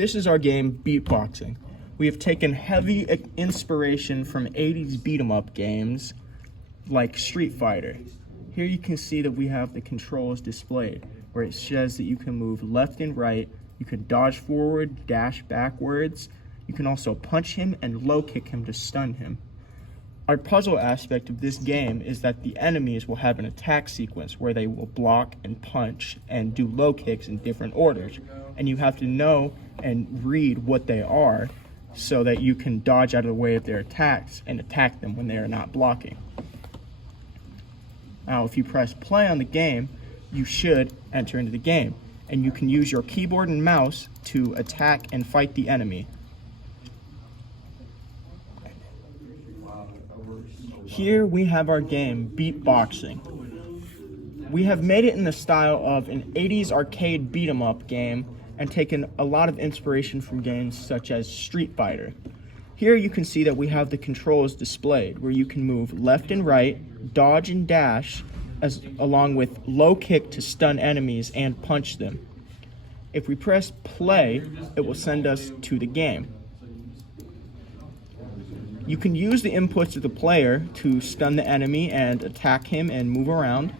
This is our game, Beatboxing. We have taken heavy inspiration from 80s beat-em-up games like Street Fighter. Here you can see that we have the controls displayed, where it says that you can move left and right, you can dodge forward, dash backwards, you can also punch him and low kick him to stun him. Our puzzle aspect of this game is that the enemies will have an attack sequence where they will block and punch and do low kicks in different orders. And you have to know and read what they are so that you can dodge out of the way of their attacks and attack them when they are not blocking. Now, if you press play on the game, you should enter into the game. And you can use your keyboard and mouse to attack and fight the enemy. Here we have our game, Beatboxing. We have made it in the style of an 80s arcade beat-em-up game and taken a lot of inspiration from games such as Street Fighter. Here you can see that we have the controls displayed, where you can move left and right, dodge and dash, along with low kick to stun enemies and punch them. If we press play, it will send us to the game. You can use the inputs of the player to stun the enemy and attack him and move around.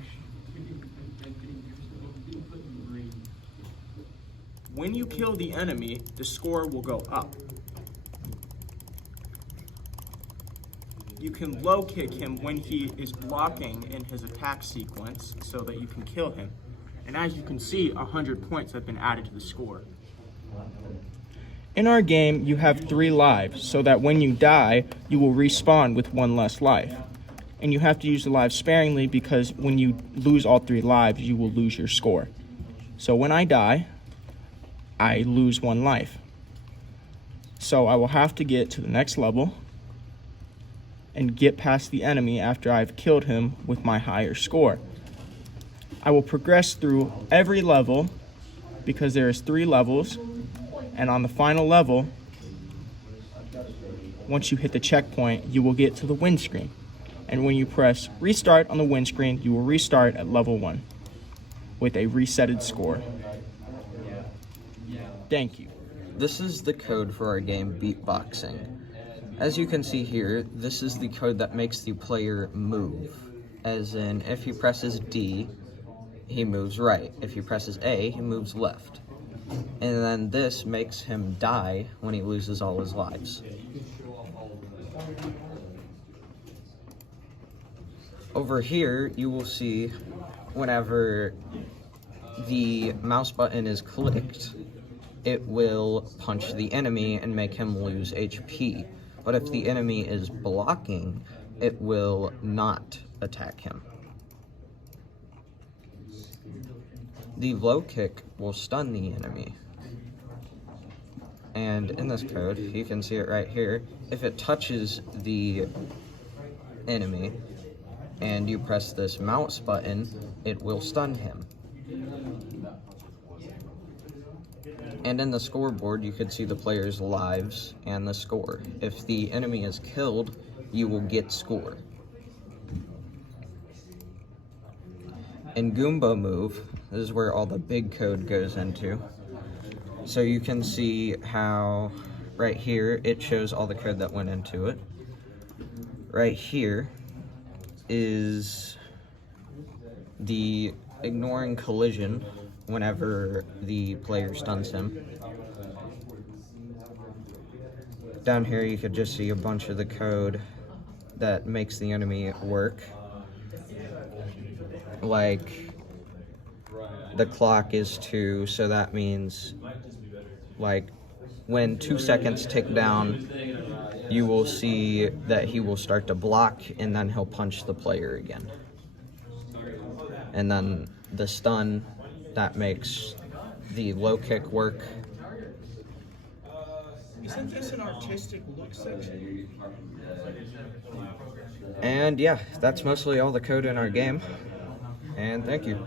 When you kill the enemy, the score will go up. You can low kick him when he is blocking in his attack sequence so that you can kill him. And as you can see, 100 points have been added to the score. In our game, you have 3 lives, so that when you die, you will respawn with 1 less life. And you have to use the lives sparingly because when you lose all 3 lives, you will lose your score. So when I die, I lose 1 life. So I will have to get to the next level and get past the enemy after I've killed him with my higher score. I will progress through every level because there is 3 levels. And on the final level, once you hit the checkpoint, you will get to the win screen. And when you press restart on the win screen, you will restart at level 1 with a resetted score. Thank you. This is the code for our game Beatboxing. As you can see here, this is the code that makes the player move. As in, if he presses D, he moves right. If he presses A, he moves left. And then this makes him die when he loses all his lives. Over here, you will see whenever the mouse button is clicked, it will punch the enemy and make him lose HP. But if the enemy is blocking, it will not attack him. The low kick will stun the enemy. And in this code, you can see it right here, if it touches the enemy and you press this mouse button, it will stun him. And in the scoreboard, you could see the player's lives and the score. If the enemy is killed, you will get score. In Goomba Move, this is where all the big code goes into. So you can see how right here it shows all the code that went into it. Right here is the ignoring collision whenever the player stuns him. Down here you could just see a bunch of the code that makes the enemy work. Like, the clock is 2, so that means, like, when 2 seconds tick down, you will see that he will start to block, and then he'll punch the player again. And then the stun, that makes the low kick work. Isn't this an artistic look section? And yeah, that's mostly all the code in our game. And thank you.